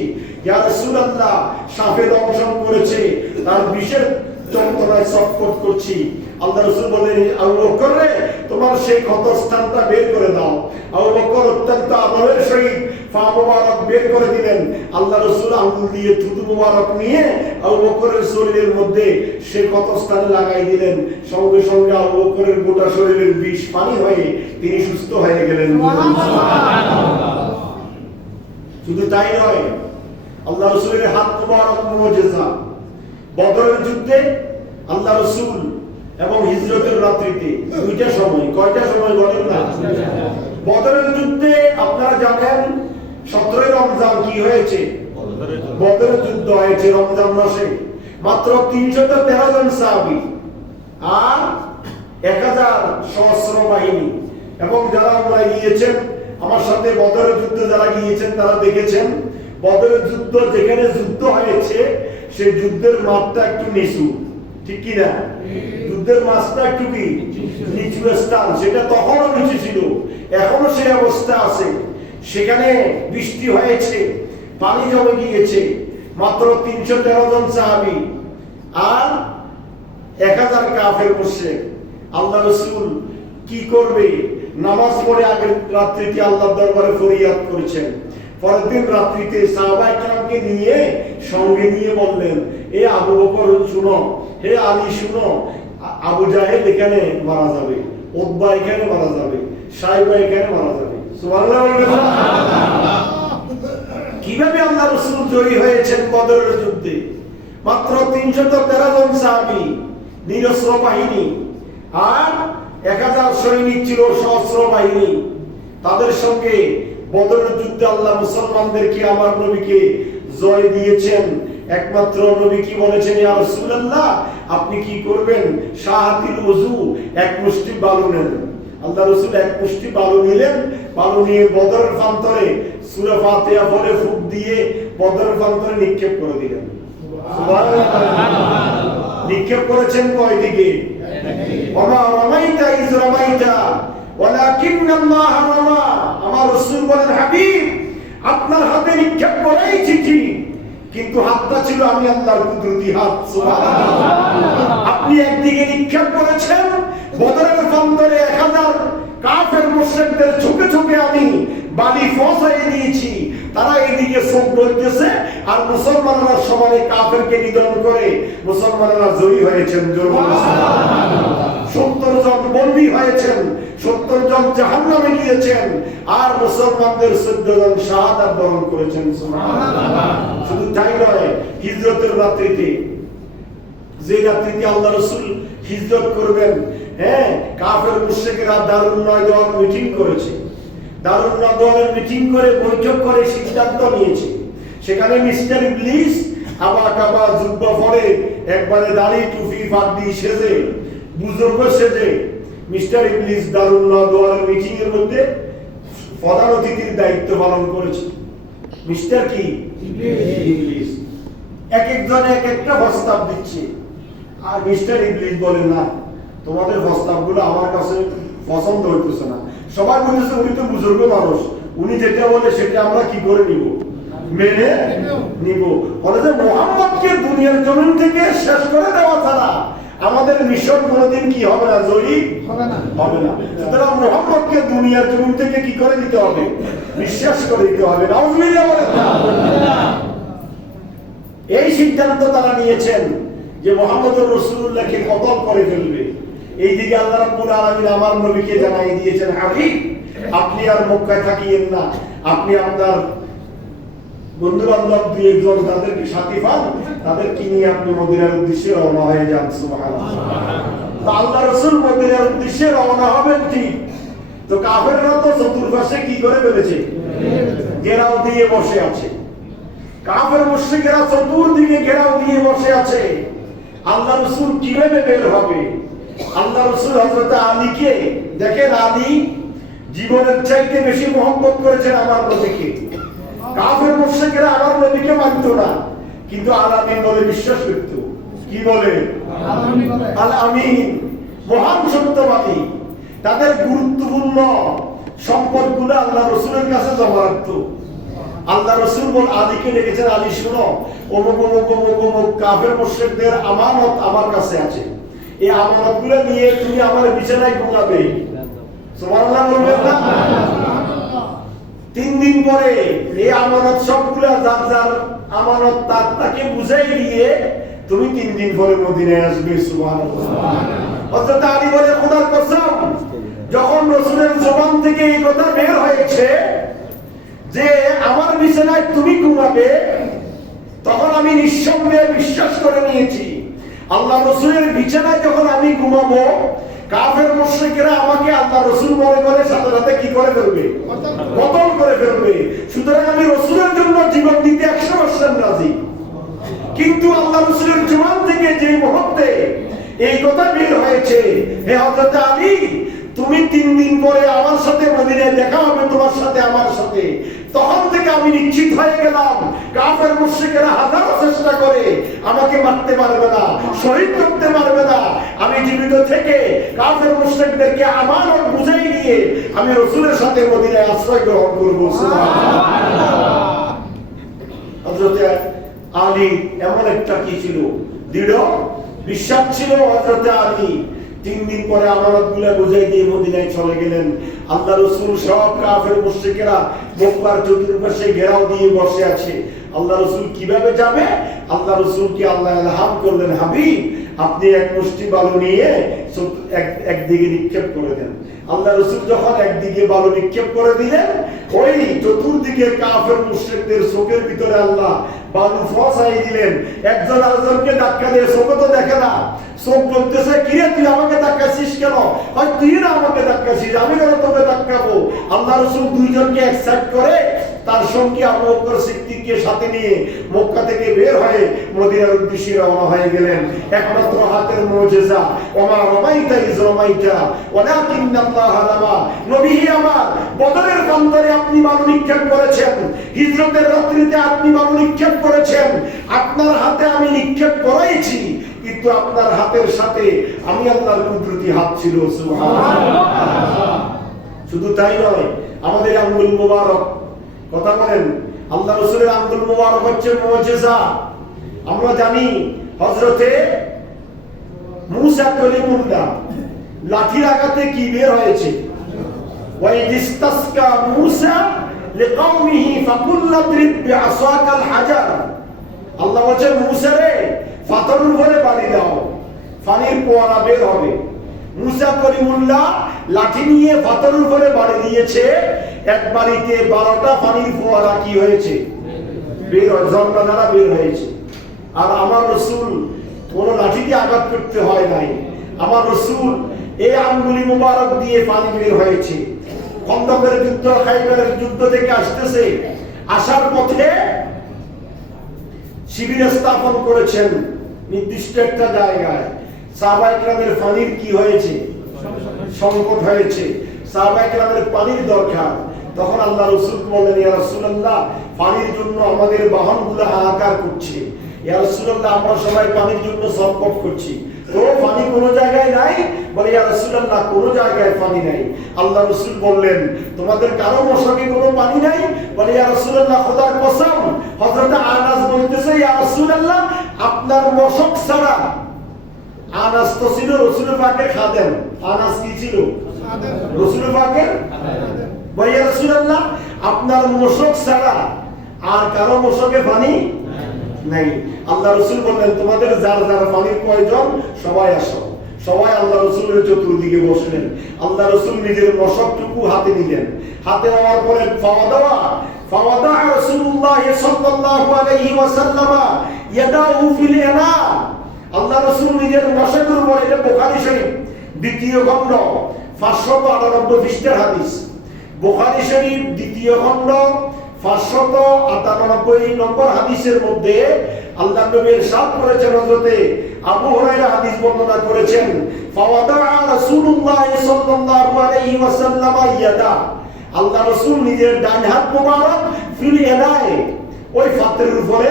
ইয়া রাসূলুল্লাহ, সাপে দংশন করেছে, তার বিষের যন্ত্রণায় ছটফট করছি। আল্লাহ রাসূল বলেন, আবু বকর রে, তোমার সেই ক্ষতস্থানটা বের করে দাও। আবু বকর অত্যন্ত আদরের সহিত পা মুবারক বের করে দিলেন। আল্লাহ রাসূল আঙ্গুল দিয়ে থুতু মুবারক নিয়ে আবু বকরের শরীরের মধ্যে সেই ক্ষতস্থানে লাগাই দিলেন। সঙ্গে সঙ্গে আবু বকরের গোটা শরীরের বিষ পানি হয়ে তিনি সুস্থ হয়ে গেলেন। শুধু তাই নয়, আল্লাহ রাসূলের হাত মুবারক মুজিজা। বদরের যুদ্ধে আল্লাহ রাসূল এবং হিজরতের রাত্রিতে দুইটা সময়, কয়টা সময় বলেন না? বদরের যুদ্ধে আপনারা জানেন 17 রমজান কি হয়েছে? বদরের যুদ্ধ হয়েছে রমজান মাসে। মাত্র 313 জন সাহাবী আর 1000 সহস্র বাহিনী। এবং যারা আমরা গিয়েছেন, আমার সাথে বদরের যুদ্ধে যারা গিয়েছেন, তারা দেখেছেন বদরের যুদ্ধ যেখানে যুদ্ধ হয়েছে, সেই যুদ্ধের মাঠটা একটু নিচু, ঠিক কি না? যুদ্ধের মাঠটা একটু কি নিচু স্থান, সেটা তখনও নিচু ছিল, এখনো সেই অবস্থা আছে। সেখানে বৃষ্টি হয়েছে, পানি জমে গিয়েছে। মাত্র 313 জন সাহাবী আর 1000 কাফের মুশরিক। আল্লাহ রাসূল কি করবে? নামাজ পড়ে আগের রাত্রিতে আল্লাহর দরবারে ফরিয়াদ করেছেন। পরের দিন রাত্রিতে সাহাবায়ে কেরামকে নিয়ে সঙ্গে নিয়ে বললেন, এ আবু বকর শুনো, হে আলী শুনো, আবু জাহেল এখানে মারা যাবে, উতবা এখানে মারা যাবে, সাইবা এখানে মারা যাবে। সুবহানাল্লাহ। কিভাবে আল্লাহ রাসূল জয়ী হয়েছেন বদরের যুদ্ধে? মাত্র 313 জন সাহাবী, নিরস্ত্র বাহিনী, আর 1000 সৈনিক ছিল সহস্র বাহিনী। তাদের সঙ্গে বদরের যুদ্ধে আল্লাহ মুসলমানদেরকে, আমার নবীকে জয় দিয়েছেন। একমাত্র নবী কি বলেছেন? ইয়া রাসূলুল্লাহ, আপনি কি করবেন? শাহাতিল ওযু, এক মুষ্টি বালু নেন। আল্লাহ রাসূল এক মুষ্টি বালু নিলেন। বালু নিয়ে বদরের প্রান্তরে সূরা ফাতিহা পড়ে ফুঁক দিয়ে বদরের প্রান্তরে নিক্ষেপ করে দিলেন। সুবহানাল্লাহ। নিক্ষেপ করেছেন কয় দিকে? ওমা রামাইতা ইয রামাইতা ওয়ালাকিন্নাল্লাহ রামা। আমার রাসূল বলেন, হাবিব, আপনার হাতে নিক্ষেপ করেছি ঠিক, কিন্তু হাতটা ছিল আমি আল্লাহর কুদরতি হাত। সুবহানাল্লাহ। আপনি একদিকে নিক্ষেপ করেছেন, বদরের প্রান্তরে 1000 কাফের মুশরিকদের ঝুঁকে ঝুঁকে আমি বালি পৌঁছাই দিয়েছি। তারা এদিকে চোখ বলতেছে, আর মুসলমানরা সমানে কাফেরকে নিধন করে মুসলমানরা জয়ী হয়েছেন। 70 জন বন্দী হয়েছেন, 70 জন জাহান্নামে গিয়েছেন, আর মুসলমানদের 14 জন শাহাদাত বরণ করেছেন। সুবহানাল্লাহ। শুধু তাই নয়, হিজরতের রাত্রিতে, যে রাত্রিতে আল্লাহ রাসূল হিজরত করবেন, কাফের মুশরিকরা দারুন নয়দোয়ার মিটিং করেছে। দারুন নয়দোয়ার মিটিং করে বৈঠক করে সিদ্ধান্ত নিয়েছে। সেখানে মিস্টার ইবলিস আবা কাবা জুব্বা পরে, একবারে দাড়ি টুপি পাগড়ি সেজে, বুজুর্গ সেজে, মিস্টার ইবলিস দারুন নয়দোয়ার মিটিং এর মধ্যে প্রধান অতিথির দায়িত্ব পালন করেছে মিস্টার কি ইবলিস। এক একজন এক একটা প্রস্তাব দিচ্ছে, আর মিস্টার ইবলিস বলে না, তোমাদের প্রস্তাবগুলো আমার কাছে পছন্দ হইতেছে না। সবাই বলতেছে উনি তো বুজুর্গ মানুষ, উনি যেটা বলে সেটা আমরা কি করে নিব, মেনে নিব। বলে যে মুহাম্মদকে দুনিয়ার জমিন থেকে শেষ করে দেওয়া ছাড়া আমাদের মিশন কোনোদিন কি হবে না, জয়ী হবে না। সুতরাং মুহাম্মদকে দুনিয়ার জমিন থেকে কি করে দিতে হবে, বিশ্বাস করে দিতে হবে। নাউজুবিল্লাহ বলেন না। এই সিদ্ধান্ত তারা নিয়েছেন যে মুহাম্মদুর রাসূলুল্লাহকে কতল করে ফেলবে। এইদিকে আল্লাহ রাব্বুল আলামিন আমার নবীকে জানাই দিয়েছেন, হাবিব আপনি আর মক্কায় থাকিয়েন না, আপনি আপনার বন্ধু বান্ধব দুই একজন তাদেরকে সাথী পান, তাদেরকে নিয়ে আপনি মদিনার উদ্দেশ্যে রওনা হয়ে যান। সুবহানাল্লাহ। আল্লাহ রাসূল মদিনার উদ্দেশ্যে রওনা হবেন ঠিক, তো কাফেররা তো চতুর্পাশে কি করে ফেলেছে, ঘেরাও দিয়ে বসে আছে। কাফের মুশরিকেরা চতুর্দিকে ঘেরাও দিয়ে বসে আছে। আল্লাহ রাসূল কিভাবে বের হবে? আল্লাহ রাসূল হযরত আলীকে দেখেন, আলী জীবনের চাইতে বেশি মহব্বত করেছেন আমার নবীকে। কাফের মুশরিকেরা আমার নবীকে মানত না, কিন্তু আল আমিন বলে বিশ্বাস করত। কি বলে? আল আমিন, মহান সত্যবাদী। তাদের গুরুত্বপূর্ণ সম্পদগুলো আল্লাহ রাসূলের কাছে জমা রাখত। আল্লাহ রাসূল বল আলীকে ডেকেছেন, আলী শুনো, অমুক অমুক অমুক অমুক কাফের মুশরিকদের আমানত আমার কাছে আছে, এই আমানতগুলো নিয়ে তুমি আমার বিছানায় ঘুমাবে। সুবহানাল্লাহ বলবেন না? 3 দিন পরে এই আমানত সবগুলা যার যার আমানত তাকে বুঝাই দিয়ে তুমি 3 দিন পরে মদিনায় আসবে। সুবহানাল্লাহ। হযরত আলী বলে, খোদার কসম, যখন রাসূলের জবান থেকে এই কথা বের হয়েছে যে আমার বিছানায় তুমি ঘুমাবে, তখন আমি নিঃসন্দেহে বিশ্বাস করে নিয়েছি আল্লাহ রাসূলের বিছানায় যখন আমি ঘুমাবো, কাফের মুশরিকরা আমাকে আল্লাহ রাসূল মনে করে সাথে সাথে কি করে ফেলবে, কতল করে ফেলবে। সুতরাং আমি রাসূলের জন্য জীবন দিতে 100% রাজি। কিন্তু আল্লাহ রাসূলের জবান থেকে যে মুহূর্তে এই কথা বের হয়েছে, হে হযরত আলী, তুমি 3 দিন পরে আমার সাথে মদিনায় দেখা হবে, তোমার সাথে আমার সাথে, তখন থেকে আমি নিশ্চিত হয়ে গেলাম কাফের মুশরিকেরা হাজারো চেষ্টা করে আমাকে মারতে পারবে না, শহীদ করতে পারবে না। আমি জীবিত থেকে কাফের মুশরিকদেরকে আমানত বুঝাই দিয়ে আমি রাসূলের সাথে মদিনায় আশ্রয় গ্রহণ করব। সুবহানাল্লাহ। হযরত আলী এমন একটা কি ছিল, দৃঢ় বিশ্বাস ছিল হযরত আলী। 3 দিন পরে আমানতগুলো বুঝাই দিয়ে মদিনায় চলে গেলেন। আল্লাহ রাসূল সব কাফের মুশরিকেরা মক্কার চতুর্পাশে ঘেরাও দিয়ে বসে আছে। আল্লাহ রাসূল কিভাবে যাবে? আল্লাহ রাসূলকে আল্লাহ ইলহাম করলেন, হাবিব আপনি এক মুষ্টি বালু নিয়ে একদিকে নিক্ষেপ করে দেন। আল্লাহ রাসূল যখন একদিকে বালু নিক্ষেপ করে দিলেন, ওই চতুর্দিকে কাফের মুশরিকদের চোখের ভিতরে আল্লাহ বালু ফসাই দিলেন। একজন আরেকজনকে ধাক্কা দিয়ে, চোখে তো দেখে না, চোখ বলতেছে, কিরে তুই আমাকে ধাক্কাছিস কেন? হয় তুই না আমাকে ধাক্কাছিস, আমি কেন তোকে ধাক্কাবো? আল্লাহ রাসূল দুইজনকে একসাথে করে তার সঙ্গী আবু বকর সিদ্দিককে সাথে নিয়ে মক্কা থেকে বের হয়ে মদিনার উদ্দেশ্যে রওনা হয়ে গেলেন। একমাত্র হাতের মুজিজা, ওমা রামাইতা ইজ রামাইতা ওয়ালাকিন্নাল্লাহ রামা। নবী আমার, বদরের প্রান্তরে আপনি বালু নিক্ষেপ করেছেন, হিজরতের রাত্রিতে আপনি বালু নিক্ষেপ করেছেন, আপনার হাতে আমি নিক্ষেপ করাইছি, কিন্তু আপনার হাতের সাথে আমি আল্লাহর কুদরতি হাত ছিল। সুবহানাল্লাহ। শুধু তাই নয়, আমাদের আঙ্গুল মোবারক, কথা বলেন, আল্লাহ রাসূলের আঙ্গুল মোবারক হচ্ছে মুজিজা। আমরা জানি হযরতে মুসা কলিমুল্লাহ লাঠির আঘাতে কি বের হয়েছে, ওয়াইদিস্তাসকা মুসা লিকাওমিহি ফাকুল্লা দ্রিব বিআসাকাল হাজার। আল্লাহ বলেন, মুসা রে, পাথরের উপরে বাড়ি দাও, পানির ফোয়ারা বের হবে। মুসা কলিমুল্লাহ লাঠি নিয়ে পাথরের উপরে বাড়ি দিয়েছে, এক বাড়িতে 12টা পানির ফোয়ারা কি হয়েছে, বের জন্মধারা বের হয়েছে। আর আমার রাসূল কোন লাঠি দিয়ে আঘাত করতে হয় নাই, আমার রাসূল এই আঙ্গুলি মুবারক দিয়ে পানি বের হয়েছে। খন্দকের যুদ্ধ, খাইবারের যুদ্ধ থেকে আসতেছে, আসার পথে শিবির স্থাপন করেছেন নির্দিষ্ট একটা জায়গায়। সাহাবায়ে কেরামের পানির কি হয়েছে, সংকট হয়েছে, সাহাবায়ে কেরামের পানির দরকার। তখন আল্লাহ রাসূল বললেন, ইয়া রাসূলুল্লাহ, পানির জন্য আমাদের বাহনগুলো হাহাকার করছে। ইয়া রাসূলুল্লাহ, আমরা সবাই পানির জন্য ছটফট করছি, তো পানি কোনো জায়গায় নাই? বলে, ইয়া রাসূলুল্লাহ, কোনো জায়গায় পানি নাই। আল্লাহ রাসূল বললেন, তোমাদের কারো মশকে কোনো পানি নাই? বলে, ইয়া রাসূলুল্লাহ, খোদার কসম। হযরত আনাস বলতেছে, ইয়া রাসূলুল্লাহ, আপনার মশক ছাড়া। আনাস তো ছিল রাসূল পাকের খাদেম। আনাস কি ছিল? রাসূল পাকের খাদেম। বলে, ইয়া রাসূলুল্লাহ, আপনার মশক ছাড়া আর কারো মশকে পানি নাই। আল্লাহ রাসূল বললেন, তোমাদের যার যার পানির প্রয়োজন সবাই আসো। সবাই আল্লাহ রাসূলের চতুর্দিকে বসলেন। আল্লাহ রাসূল নিজের মশকটুকু হাতে নিলেন। হাতে নেওয়ার পরে ফাওয়াদা রাসূলুল্লাহ সাল্লাল্লাহু আলাইহি ওয়াসাল্লাম ইয়াদাহু ফিল ইনা। আল্লাহ রাসূল নিজের মশকের উপর, এটা বুখারী শরীফ দ্বিতীয় খণ্ড 598 পৃষ্ঠার হাদিস। বুখারী শরীফ দ্বিতীয় খণ্ড 598 নম্বর হাদিসের মধ্যে আল্লাহ নবী ইরশাদ করেছেন, হযরতে আবু হুরায়রা হাদিস বর্ণনা করেছেন, ফাওয়াদা রাসূলুল্লাহ সাল্লাল্লাহু আলাইহি ওয়াসাল্লাম ইয়াদা। আল্লাহ রাসূল নিজের ডান হাত মোবারক ফিল ইনায়ে, ওই পাত্রের উপরে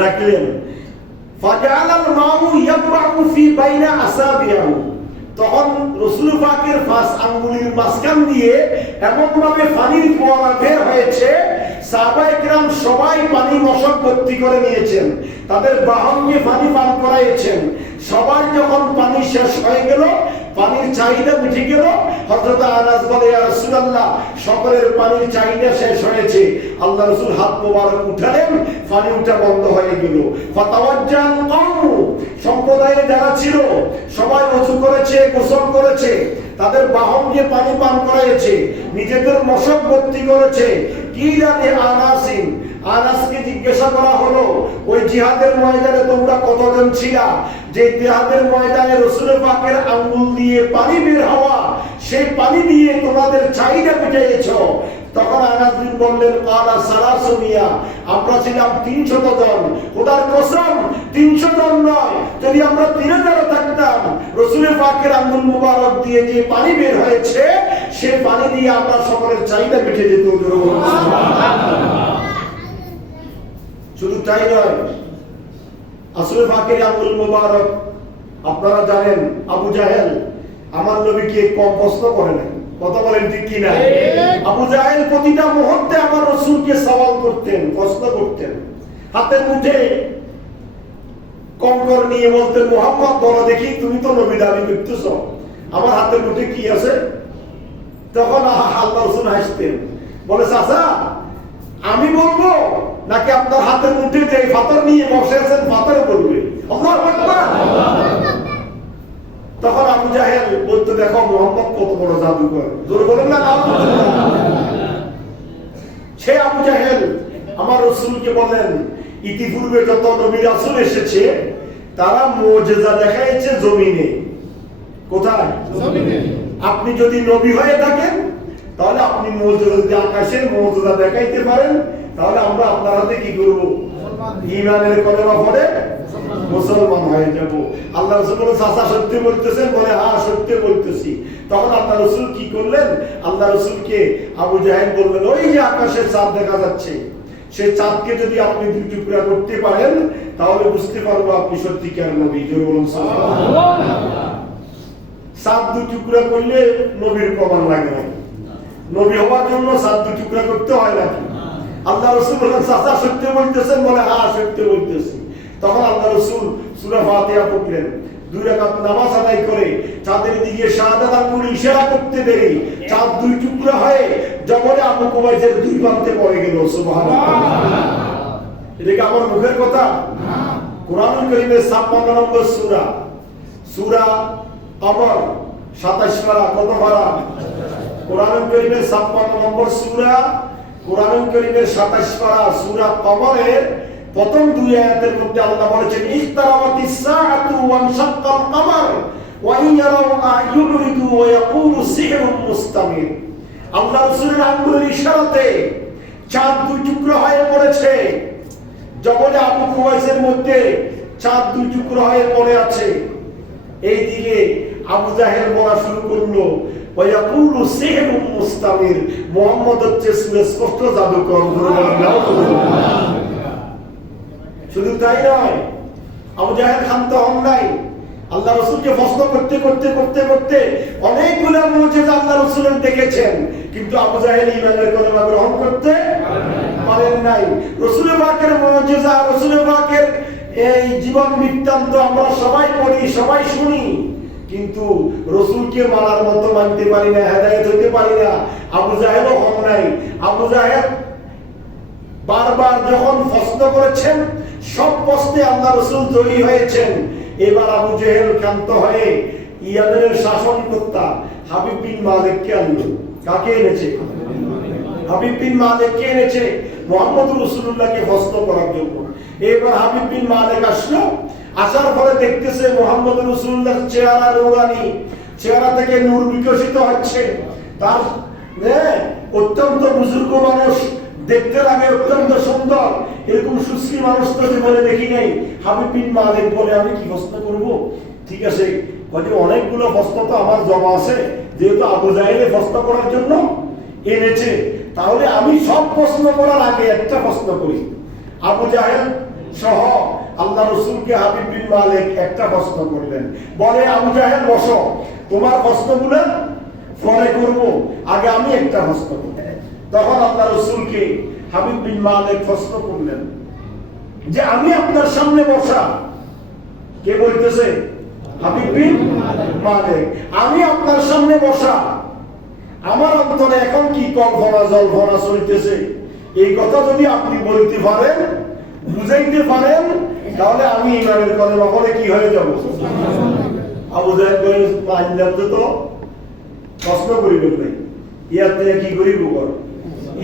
রাখলেন। ফাজালাল মাউ ইয়াবরাউ ফি বাইনা আসাবিয়াহু। তখন রাসূল পাকের পাঁচ আঙ্গুলের মাঝখান দিয়ে এমন ভাবে পানির ফোয়ারা বের হয়েছে, সাহাবায়ে কেরাম সবাই পানি মশক ভর্তি করে নিয়েছেন, তাদের বাহনকে পানি পান করাইছেন। সবার যখন পানি শেষ হয়ে গেল, পানির চাহিদা মিটে গেল, হযরত আনাস বলে, ইয়া রাসূলুল্লাহ, সকলের পানির চাহিদা শেষ হয়েছে। আল্লাহ রাসূল হাত মোবারক উঠালেন, পানি উঠা বন্ধ হয়ে গেল। ফাতাওয়াজ্জাল কওম, সম্প্রদায়ে যারা ছিল সবাই ওযু করেছে, গোসল করেছে, তাদের বাহনকে পানি পান করাইছে, নিজেদের মশক ভর্তি করেছে। কি জানে আনাসিন, আনাসকে জিজ্ঞাসা করা হলো, ওই জিহাদের ময়দানে তোমরা কতজন ছিলা? যে জিহাদের ময়দানে রাসূল পাকের আঙ্গুল দিয়ে পানি বের হওয়া, সেই পানি দিয়ে তোমাদের চাহিদা মিটিয়েছো। তখন আনাস বিন বললেন, কালা সালাসুমিয়া, আমরা ছিলাম 300 জন। খোদার কসম, 300 জন নয়, যদি আমরা 3000 থাকতাম, রাসূল পাকের আঙ্গুল মুবারক দিয়ে যে পানি বের হয়েছে, সেই পানি দিয়ে আমরা সকলের চাহিদা মিটে যেত। শুধু তাই নয়, রাসূল পাকের আঙ্গুল মুবারক, আপনারা জানেন আবু জাহেল আমার নবীকে কম প্রশ্ন করে নাই। কথা বলেন ঠিক কি না? আবু জাহেল প্রতিটা মুহূর্তে আমার রাসূলকে সওয়াল করতেন, প্রশ্ন করতেন। হাতের মুঠে কঙ্কর নিয়ে বলতেন, মুহাম্মদ বলো দেখি, তুমি তো নবী দাবি করতেছো, আমার হাতের মুঠে কি আছে? তখন আল্লাহ রাসূল হাসতেন, বলে, চাচা আমি বলবো নাকি আপনার হাতের মুঠে যে পাথর নিয়ে বসে আছেন পাথর বলবে? আল্লাহু আকবার। তখন আবু জাহেল বলতে, দেখো মুহাম্মদ কত বড় জাদুকর, জোরে বলেন না। সে আবু জাহেল আমার রাসূলকে বলেন, ইতিপূর্বে যত নবী রাসূল এসেছে তারা মুজিজা দেখাইছে জমিনে। কোথায়? জমিনে। আপনি যদি নবী হয়ে থাকেন তাহলে আপনি মুজিজা, যদি আকাশের মুজিজা দেখাইতে পারেন, তাহলে আমরা আপনার হাতে কি করব? ঈমানের কলেমা পড়ে মুসলমান হয়ে যাব। আল্লাহ রাসূল বলেন, চাচা সত্যি বলতেছেন? বলে, হ্যাঁ সত্যি বলতেছি। তখন আল্লাহ রাসূল কি করলেন? আল্লাহ রাসূলকে আবু জাহেল বললেন, ওই যে আকাশের চাঁদ দেখা যাচ্ছে, সেই চাঁদকে যদি আপনি দুই টুকরা করতে পারেন, তাহলে বুঝতে পারবো আপনি সত্যিকার নবী। জোরে বলুন সুবহানাল্লাহ। চাঁদ দুই টুকরা করলে নবীর প্রমাণ লাগে না। নবী হওয়ার জন্য চাঁদ দুই টুকরা করতে হয় নাকি? আল্লাহ রাসূল বলেন, চাচা সত্যি বলতেছেন? বলে, হ্যাঁ সত্যি বলতেছি। তখন আল্লাহ রাসূল সূরা ফাতিহা পড়লেন, 2 রাকাত নামাজ আদায় করে চাঁদের দিকে শাহাদাত আঙ্গুল ইশারা করতে দেরি চাঁদ দুই টুকরা হয়ে জবরে আবু কুবাইসের দুই প্রান্তে পড়ে গেল। সুবহানাল্লাহ। এটা কি আমার মুখের কথা? না। কোরআনুল কারীমের 56 নম্বর সূরা, সূরা কমর 27 পারা। কত পারা? কোরআনুল কারীমের 56 নম্বর সূরা, কোরআনুল কারীমের 27 পারা সূরা কমরের প্রথম 2 আয়াতের মধ্যে আল্লাহ বলেছেন, ইখতারাবাতিস সাআতু ওয়ানশাক্কাল কমর ওয়া ইয়ারাউ আয়ুরিদু ওয়া ইয়াকুলু সিহরুন মুস্তামির। আল্লাহ রাসূলের আঙ্গুলের ইশারাতে চাঁদ দুই টুকরো হয়ে পড়েছে। জবলে আবু কুবাইসের মধ্যে চাঁদ দুই টুকরো হয়ে পড়ে আছে। এইদিকে আবু জাহেল বলা শুরু করলো, ওয়া ইয়াকুলু সিহরুন মুস্তামির, মুহাম্মদ হচ্ছে সুস্পষ্ট জাদুকর। শুধু তাই নয়, আবু জাহেল ক্ষান্ত হন নাই। আল্লাহ রাসূলকে প্রশ্ন করতে করতে করতে করতে অনেকগুলো মুজিজা আল্লাহ রাসূলের দেখেছেন, কিন্তু আবু জাহেল ঈমানের কলেমা গ্রহণ করতে পারেন নাই। রাসূল পাকের মুজিজা, রাসূল পাকের এই জীবন বৃত্তান্ত আমরা সবাই পড়ি, সবাই শুনি, কিন্তু রাসূলকে মানার মতো মানতে পারি না, হেদায়েত হতে পারি না। আবু জাহেলও হন নাই। আবু জাহেল বারবার যখন প্রশ্ন করেছেন, সব প্রশ্নে আল্লাহ রাসূল জয়ী হয়েছেন। এবার আবু জাহেল ক্ষান্ত হয়ে ইয়ামেনের শাসনকর্তা হাবিব বিন মালিককে আনলো। কাকে এনেছে? হাবিব বিন মালিককে এনেছে মুহাম্মদ রাসূলুল্লাহকে প্রশ্ন করার জন্য। এবার হাবিব বিন মালিক আসলো। আসার পরে দেখতেছে মুহাম্মদ রাসূলুল্লাহর চেহারা নূরানি, চেহারা থেকে নূর বিকশিত হচ্ছে। তার অত্যন্ত বুজুর্গ মানুষ, দেখতে লাগে অত্যন্ত সুন্দর, এরকম সুশ্রী মানুষ তো জীবনে দেখি নাই। হাবিব বিন মালিক বলে, আমি কি প্রশ্ন করব? ঠিক আছে, অনেকগুলো প্রশ্ন তো আমার জমা আছে, যেহেতু আবু জাহেলে প্রশ্ন করার জন্য এনেছে, তাহলে আমি সব প্রশ্ন করার আগে একটা প্রশ্ন করি। আবু জাহেল সহ আল্লাহ রাসূলকে হাবিব বিন মালিক একটা প্রশ্ন করলেন। বলে, আবু জাহেল বসো, তোমার প্রশ্নগুলো পরে করব, আগে আমি একটা প্রশ্ন করব। তখন আল্লাহ রাসূলকে হাবিব বিন মালিক প্রশ্ন করলেন যে, আমি আপনার সামনে বসা। কে বলতেছে? হাবিব বিন মালিক। আমি আপনার সামনে বসা, আমার অন্তরে এখন কি কল্পনা জল্পনা চলতেছে, এই কথা যদি আপনি বলতে পারেন, বুঝাইতে পারেন, তাহলে আমি ঈমানের কলেমা পড়ে কি হয়ে যাব? আবু জাহেল কই পাইলাম তো প্রশ্ন করিবেন নাই, ইয়াতে কি করিব?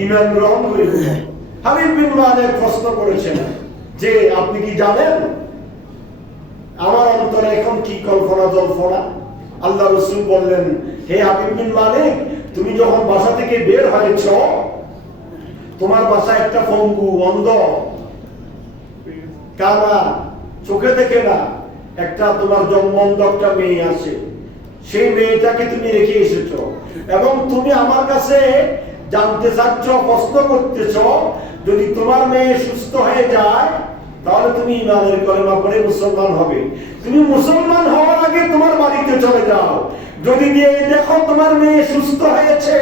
ঈমান গ্রহণ করিব। হাবিব বিন মালিক প্রশ্ন করেছেন যে, আপনি কি জানেন আমার অন্তরে এখন কি কল্পনা জল্পনা? আল্লাহ রাসূল বললেন, হে হাবিব বিন মালিক, তুমি যখন বাসা থেকে বের হয়েছ, তোমার বাসায় একটা পঙ্গু, অন্ধ, কানা, চোখে দেখে না, একটা তোমার জন্মন্ধ একটা মেয়ে আছে। সেই মেয়েটাকে তুমি রেখে এসেছ এবং তুমি আমার কাছে জানতে চাচ্ছ, প্রশ্ন করতেছ, যদি তোমার মেয়ে সুস্থ হয়ে যায় তাহলে তুমি ঈমানের কলেমা পড়ে মুসলমান হবে। তুমি মুসলমান হওয়ার আগে তোমার বাড়িতে চলে যাও, যদি দিয়ে দেখো তোমার মেয়ে সুস্থ হয়েছে,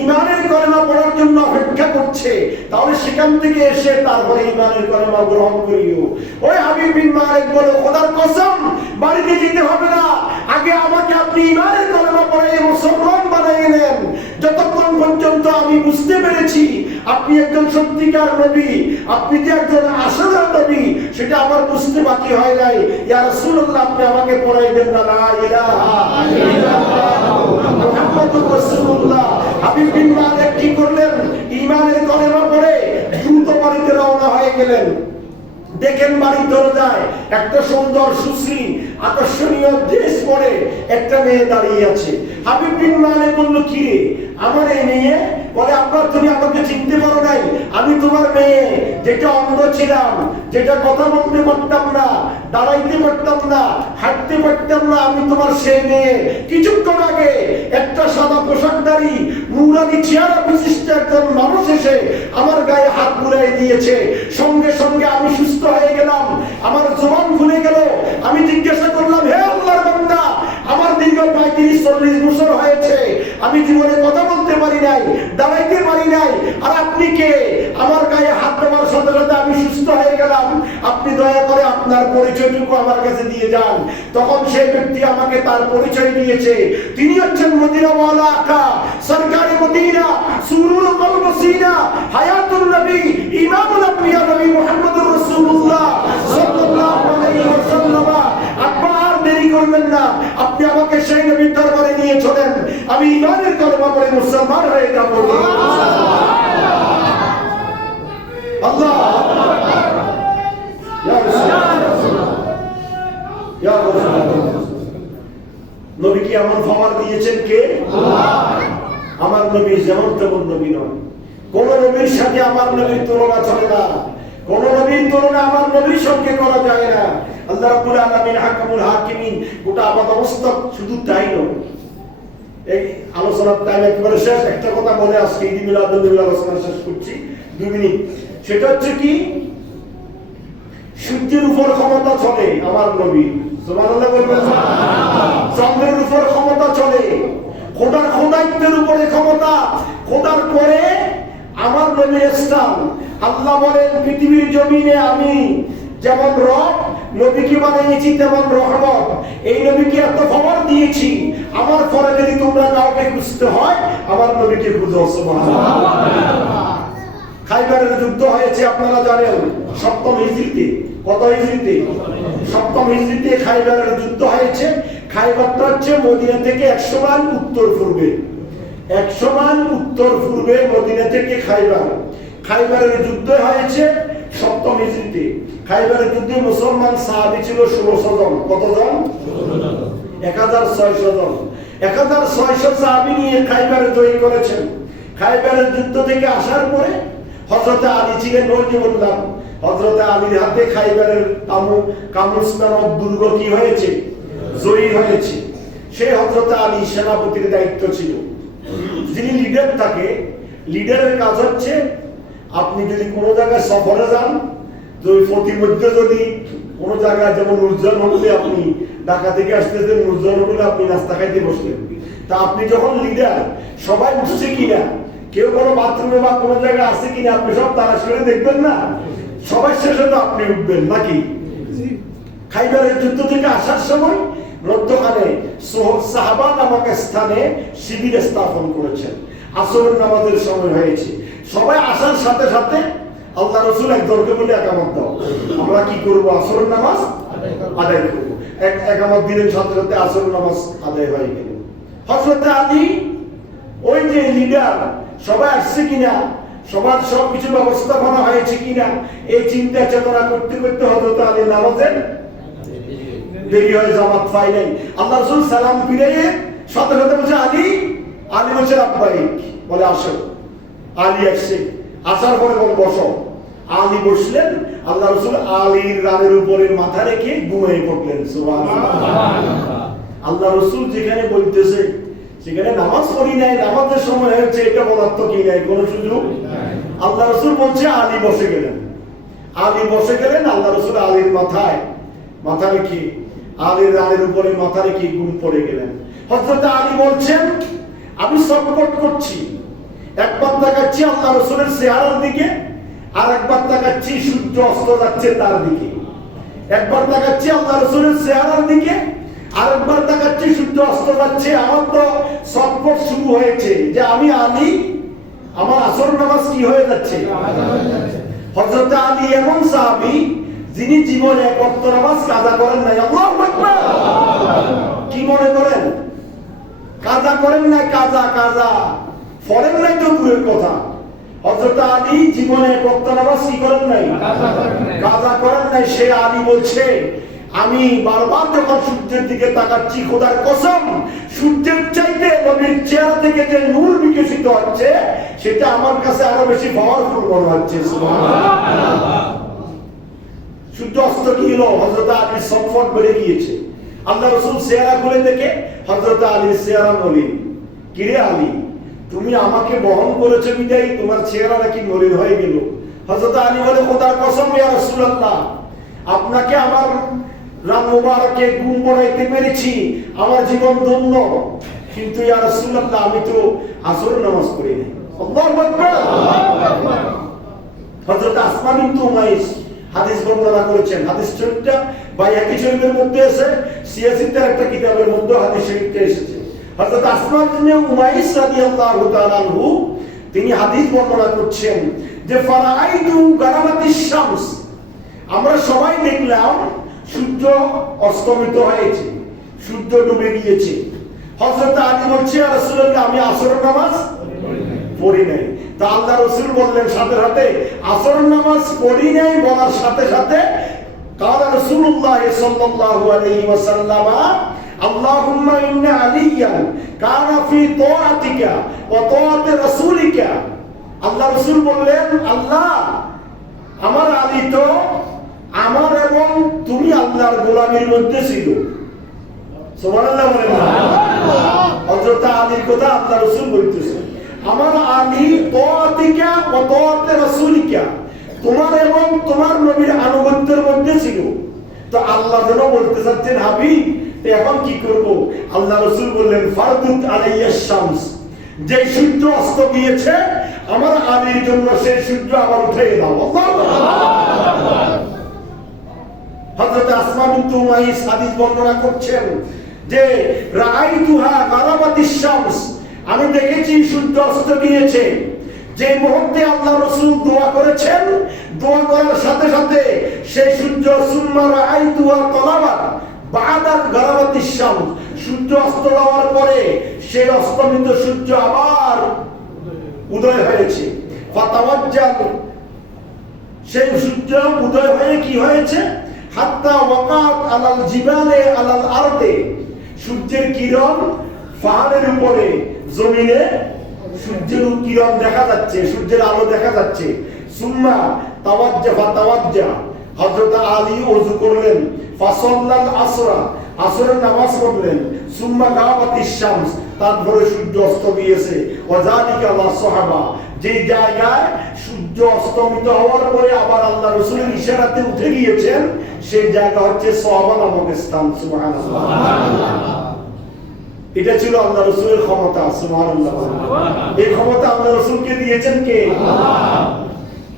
ঈমানের কলেমা পড়ার জন্য অপেক্ষা করছে, তাহলে সেখান থেকে এসে তারপরে ঈমানের কলেমা গ্রহণ করিও। ওই হাবিব বিন মালিক বলে, খোদার কসম, বাড়িতে যেতে হবে না, আগে আমাকে আপনি ঈমানের কলেমা পড়ে মুসলমান বানিয়ে নেন। যতক্ষণ পর্যন্ত আমি বুঝতে পেরেছি আপনি একজন সত্যিকার নবী, আপনি যে একজন আসল নবী, সেটা আমার বুঝতে বাকি হয় নাই। ইয়া রাসূলুল্লাহ, আপনি আমাকে পড়াই দেন না, লা ইলাহা ইল্লাল্লাহ মুহাম্মাদুর রাসূলুল্লাহ। হাবিব বিন মালিক কি করলেন? ঈমানের কলেমা পড়ে দ্রুত বাড়িতে রওনা হয়ে গেলেন। দেখেন বাড়ির দরজায় একটা সুন্দর সুশ্রী আকর্ষণীয় ড্রেস পরে একটা মেয়ে দাঁড়িয়ে আছে। হাবিব বিন মালিক বলল, কি রে, আমার এই মেয়ে? বলে, আব্বা তুমি আমাকে চিনতে পারো নাই, আমি তোমার মেয়ে, যেটা অন্ধ ছিলাম, যেটা কথা বলতে পারতাম না, দাঁড়াইতে পারতাম না, হাঁটতে পারতাম না, আমি তোমার সেই মেয়ে। কিছুক্ষণ আগে একটা সাদা পোশাকধারী নুরানি চেহারা বিশিষ্ট একজন মানুষ এসে আমার গায়ে হাত বুলাই দিয়েছে, সঙ্গে সঙ্গে আমি সুস্থ হয়ে গেলাম, আমার জবান খুলে গেল। আমি জিজ্ঞাসা করলাম, হে আল্লাহর বান্দা, আমার দীর্ঘ 35-40 বছর হয়েছে, আমি জীবনে কথা বলতে পারি নাই, দাঁড়াইতে পারি নাই, আর আপনি কে? আমার গায়ে হাত দেওয়ার সাথে সাথে আমি সুস্থ হয়ে গেলাম, আপনি দয়া করে আপনার পরিচয়টুকু আমার কাছে দিয়ে যান। তখন সেই ব্যক্তি আমাকে তার পরিচয় দিয়েছে, তিনি হচ্ছেন মদিনাওয়ালা আকা, সরকারি মদিনা, সুরুল কলব সিনা, হায়াতুন নবী, ইমামুল আম্বিয়া নবী মুহাম্মদুর রাসূলুল্লাহ সাল্লাল্লাহু আলাইহি ওয়াসাল্লাম। আব্বা, আর দেরি করবেন না, আপনি আমাকে সেই নবীর দরবারে নিয়ে চলেন, আমি ঈমানের কলেমা পড়ে মুসলমান হয়ে যাব। আল্লাহ, ইয়া রাসূলুল্লাহ, ইয়া রাসূলুল্লাহ। নবী কি এমন ফরমান দিয়েছেন? কে? আল্লাহ। আমার নবী যেমন তেমন নবী নয়, কোন নবীর সাথে আমার নবীর তুলনা চলে না, কোন নবীর তুলনা আমার নবীর সঙ্গে করা যায় না। আল্লাহ রাব্বুল আলামিন হাকামুল হাকিমিন, গোটা আবাদ অবস্থা শুধু তাই নয়, এই আলোচনার টাইম একেবারে শেষ। একটা কথা মনে আসছে, ঈদ মিলাদুন্নবী আলোচনা শেষ করছি 2 মিনিট। সেটা হচ্ছে কি, সূর্যের উপর ক্ষমতা চলে আমার নবী, সুবহানাল্লাহ বলবেন। চন্দ্রের উপর ক্ষমতা চলে, খোদার খোদাইত্বের উপরে ক্ষমতা, খোদার পরে আমার নবী ইসলাম। আল্লাহ বলেন পৃথিবীর জমিনে আমি যেমন রব নবীকে বানিয়েছি তেমন রহমত। এই নবীকে এত খবর দিয়েছি, আমার পরে যদি তোমরা কাউকে খুঁজতে হয় আমার নবীকে খুঁজো, সুবহানাল্লাহ। খাইবারের যুদ্ধ হয়েছে আপনারা জানেন 7ম হিজরিতে। কত হিজরিতে? 7ম হিজরিতে খাইবারের যুদ্ধ হয়েছে। খাইবারটা হচ্ছে মদিনা থেকে 100 মাইল উত্তর পূর্বে, 100 মাইল উত্তর পূর্বে মদিনা থেকে খাইবার। খাইবারের যুদ্ধ হয়েছে 7ম হিজরিতে। খাইবারের যুদ্ধে মুসলমান সাহাবী ছিল 1600 জন। কতজন? 1600 জন। 1600 সাহাবী নিয়ে খাইবারে জয় করেছেন। খাইবারের যুদ্ধ থেকে আসার পরে হযরত আলী ছিলেন, ওই যে বললাম হযরত আলীর হাতে খাইবারের কামুস নামক দুর্গ কি হয়েছে? জয়ী হয়েছে। সেই হযরত আলী সেনাপতির দায়িত্ব ছিল। যিনি লিডার থাকে, লিডারের কাজ হচ্ছে আপনি যদি কোনো জায়গায় সফরে যান, তো ওই প্রতিমধ্যে যদি কোনো জায়গায়, যেমন নুরজন হোটেলে আপনি ঢাকা থেকে আসতেছেন, নুরজন হোটেলে আপনি নাস্তা খাইতে বসলেন, তা আপনি যখন লিডার, সবাই উঠছে কিনা, কেউ কোনো বাথরুমে বা কোনো জায়গায় আছে কিনা আপনি সব তালাশ করে দেখবেন না, সবাই শেষে তো আপনি উঠবেন নাকি? খাইবারের যুদ্ধ থেকে আসার সময় মধ্যখানে সাহাবা নামক স্থানে শিবির স্থাপন করেছেন। আসরের নামাজের সময় হয়েছে। সবাই আসার সাথে সাথে আল্লাহ রাসূল একজনকে বলে একামত দাও, আমরা কি করব? আসরের নামাজ আদায় করব। একামত দিনের সাথে সাথে আসরের নামাজ আদায় হয়ে গেল। হযরত আলী ওই যে লিডার, সবাই আসছে কিনা, সবার সবকিছু ব্যবস্থাপনা হয়েছে কিনা, এই চিন্তা চেতনা করতে করতে হযরত আলী নামাজের দেরি হয়ে জামাত পাই নাই। আল্লাহ রাসূল সালাম ফিরিয়ে সাথে সাথে বলছে আলী। আলী বলছে আব্বাইক, বলে আসো। আলী আসছে, আসার পরে বলে বসো। আলী বসলেন। আল্লাহ রাসূল আলীর রানের উপরে মাথা রেখে ঘুমিয়ে পড়লেন, সুবহানাল্লাহ। আল্লাহ রাসূল যেখানে বলতেছে সেখানে নামাজ পড়ি নাই, নামাজের সময় হয়েছে, এটা বলার তো কি নাই, কোনো সুযোগ। আল্লাহ রাসূল বলছে আলী বসে গেলেন। আলী বসে গেলেন। আল্লাহ রাসূল আলীর মাথায় মাথা রেখে, আলীর রানের উপরে মাথা রেখে ঘুম পড়ে গেলেন। হযরত আলী বলছেন আমি ছটফট করছি, একবার তাকাচ্ছি আল্লাহ রাসূলের চেহারার দিকে, আর একবার তাকাচ্ছি সূর্য অস্ত যাচ্ছে তার দিকে। একবার তাকাচ্ছি আল্লাহ রাসূলের চেহারার দিকে, আর একবার তাকাচ্ছি সূর্য অস্ত যাচ্ছে। আমার তো ছটফট শুরু হয়েছে যে আমি আলী, আমার আসর নামাজ কি হয়ে যাচ্ছে। হযরত আলী এমন সাহাবী যিনি জীবনে এক ওয়াক্ত নামাজ কাজা করেন নাই। আল্লাহু আকবার। কি মনে করেন? কাজা করেন নাই? কাজা পড়েন নাই তো দূরের কথা। হযরত আলী জীবনে এক ওয়াক্ত নামাজ কি করেন নাই? কাজা করেন নাই। সে আলী বলছে আমি বারবার যখন সূর্যের দিকে তাকাচ্ছি, খোদার কসম সূর্যের চাইতে নবীর চেহারা থেকে যে নূর বিকশিত হচ্ছে সেটা আমার কাছে আরো বেশি পাওয়ারফুল মনে হচ্ছে, সুবহানাল্লাহ। সূর্য অস্ত কি হলো? হযরত আলীর ছটফট বেড়ে গিয়েছে। আল্লাহ রাসূল চেহারা খুলে দেখে হযরত আলীর চেহারা মলিন। কিরে আলী, তুমি আমাকে বহন করেছো বিদায় তোমার চেহারা নাকি মলিন হয়ে গেল। হযরত আলী বলে খোদার কসম ইয়া রাসূলুল্লাহ, আপনাকে আমার রান মুবারকে ঘুম পড়াইতে পেরেছি, আমার জীবন ধন্য। কিন্তু ইয়া রাসূলুল্লাহ আমি তো আসরের নামাজ পড়ি না। আল্লাহু আকবার। হযরত আসমা বিনতে উমাইস হাদিস বর্ণনা করেছেন। হাদিস শরীফটা বাইহাকী শরীফের মধ্যে আছে, সিয়াসিতের একটা কিতাবের মধ্যে হাদিস শরীফটা এসেছে। হযরত আসমা বিনতে উমাইস রাদিয়াল্লাহু তাআলা আনহু তিনি হাদিস বর্ণনা করছেন যে ফারাআইতু গারাবাতিশ শামস, আমরা সবাই দেখলাম সূর্য অস্তমিত হয়েছে, সূর্য ডুবে গিয়েছে। হযরত আলী বলছে ইয়া রাসূলুল্লাহ আমি আসরের নামাজ পড়ি নাই। তা আল্লাহ রাসূল বললেন সাথে সাথে আসরের নামাজ পড়ি নাই বলার সাথে সাথে কালা রাসূলুল্লাহ সাল্লাল্লাহু আলাইহি ওয়াসাল্লাম আল্লাহুম্মা ইন্না আলিয়ান কানা ফি তাআতিকা ওয়া তাআতি রাসূলিকা। আল্লাহ রাসূল বললেন আল্লাহ আমার আলী তো আমার এবং তুমি আল্লাহর গোলামীর মধ্যে ছিল। সুবহানাল্লাহ বলেন না? হযরত হযরত আলীর কথা আল্লাহ রাসূল বলতেছেন, আমার আলী তাআতিকা ওয়া তাআতে রাসূলিকা, তোমার এবং তোমার নবীর আনুগত্যের মধ্যে ছিল। তো আল্লাহ যেন বলতে চাচ্ছেন হাবিব এখন কি করব? আল্লাহ রাসূল বললেন ফারদুত আলাইয়াস শামস, যে সূর্য অস্ত গিয়েছে আমার আলীর জন্য সেই সূর্য আবার উঠিয়ে দাও। হযরত আসমা বিনতে উমাইস হাদিস বর্ণনা করছেন যে রাআইতুহা গারাবাতিশ শামস, আমি দেখেছি সূর্য অস্ত গিয়েছে। যে মুহূর্তে আল্লাহ রাসূল দোয়া করেছেন, দোয়া করার সাথে সাথে সেই সূর্য সুম্মা রাআইতুহা তালাবাত বাদাল গারাবাতিশ শামস, সূর্য অস্ত যাওয়ার পরে সেই অস্তমিত সূর্য আবার উদয় হয়েছে। ফাতাওয়াজ্জাহ, সেই সূর্য উদয় হয়ে কি হয়েছে? হাত্তা ওয়াকাত আলাল জিবালে আলাল আরদে, সূর্যের কিরণ পাহাড়ের উপরে জমিনে সূর্যের কিরণ দেখা যাচ্ছে, সূর্যের আলো দেখা যাচ্ছে। সুম্মা তাওয়াজ্জা, হযরত আলী ওযু করলেন, ফাসাল্লাল আসরা, আসরের নামাজ পড়লেন। সুম্মা গাবাতিশ শামস, তারপরে সূর্য অস্ত গিয়েছে। ওয়াজালিকা লা সাহাবা, যে জায়গায় সূর্য অস্তমিত হওয়ার পরে আবার আল্লাহ রাসূলের ইশারাতে উঠে গিয়েছেন সেই জায়গা হচ্ছে সাহাবা নামক স্থান। সুবহানাল্লাহ, এটা ছিল আল্লাহ রাসূলের ক্ষমতা। সুবহানাল্লাহ, এই ক্ষমতা আল্লাহ রাসূলকে দিয়েছেন কে? আল্লাহ।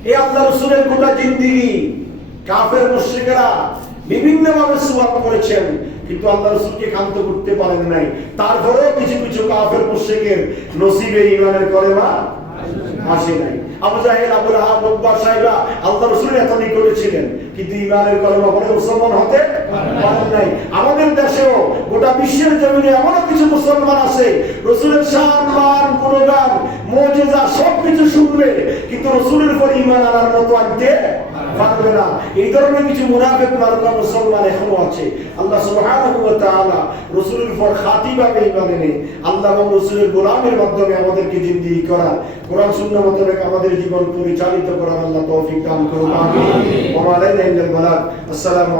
এই আল্লাহ রাসূলের গোটা জিন্দেগি কাফের মুশরিকরা বিভিন্ন ভাবে সুয়াব করেছেন, কিন্তু আল্লাহ রাসূলকে ক্ষান্ত করতে পারেন নাই। তারপরেও কিছু কিছু কাফের মুশরিকের নসিবে ঈমানের কলেমা আসে নাই। আবু জাহেল, আবু লাহাব, উতবা সাইবা আল্লাহ রাসূলের এত নিকটে ছিলেন, কিন্তু ঈমানের কলেমা পড়ে মুসলমান হতে পারেন নাই। আমাদের দেশেও গোটা বিশ্বের জমিনে এমন কিছু মুসলমান আছে রাসূলের শান, মান, গুণগান, মুজিজা সবকিছু শুনবে, কিন্তু রাসূলের উপর ঈমান আনার মতো আনতে পারবে না। এই ধরনের কিছু মুনাফিক মার্কা মুসলমান এখনো আছে। আল্লাহ সুবহানাহু ওয়া তাআলা রাসূলের উপর খাঁটিভাবে ঈমান এনে আল্লাহ এবং রাসূলের গোলামের মাধ্যমে আমাদেরকে জিন্দেগি করা, কোরআন সুন্নাহ মোতাবেক আমাদের জীবন পরিচালিত করার আল্লাহ তৌফিক দান করুন। আমিন। ওয়া আলাইনা ইল্লাল বালাগ। আসসালামু